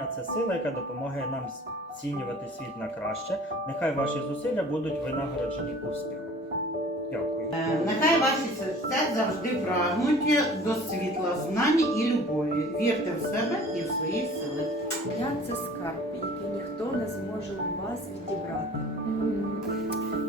Знання це сила, яка допомагає нам зцінювати світ на краще. Нехай ваші зусилля будуть винагороджені успіхом. Дякую. Е, Нехай ваші серця завжди прагнуть до світла знань і любові. Вірте в себе і в свої сили. Я це скарб, який ніхто не зможе у вас відібрати.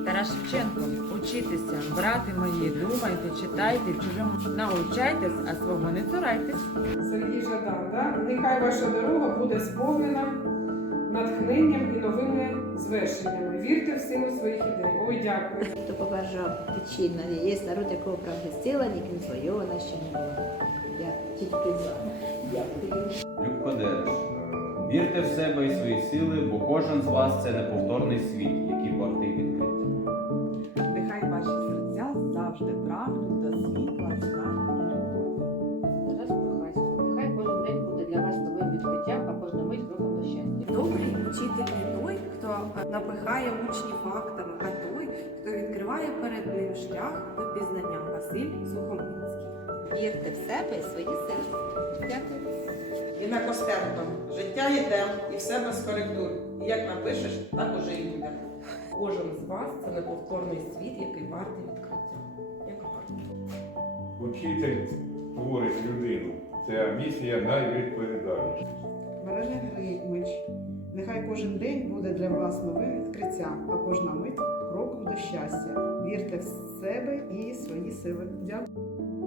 Тарас Шевченко, учітеся, брати мої, думайте, читайте, чужому научайтесь, а свого не цурайтесь. Сергій Жадан, да? нехай ваша дорога буде сповнена натхненням і новими звершеннями. Вірте в силу своїх ідей. Ой, дякую. Хто побажав причина, є народ, якого правда сила, ніким звойована ще не була. Я тільки за. Дякую. Любко Дереш, вірте в себе і свої сили, бо кожен з вас це неповторний світ, який вартий. Завжди прагнуть до світла, знань і любові. Тарас Прохасько, нехай кожен день буде для вас новим відкриттям, а кожна мить кроком до щастя. Добрий учитель не той, хто напихає учнів фактами, а той, хто відкриває перед ним шлях до пізнання. Василь Сухомлинський. Вірте в себе і свої сили. Дякую. Інна Костенко. Життя йде і все без коректур. І як напишеш, так уже і буде. Кожен з вас це неповторний світ, який вартий відкриття. Як гарно. Учитель творить людину. Це місія найвідповідальніша. Береже Григмич. Нехай кожен день буде для вас новим відкриттям, а кожна мить кроком до щастя. Вірте в себе і свої сили. Дякую.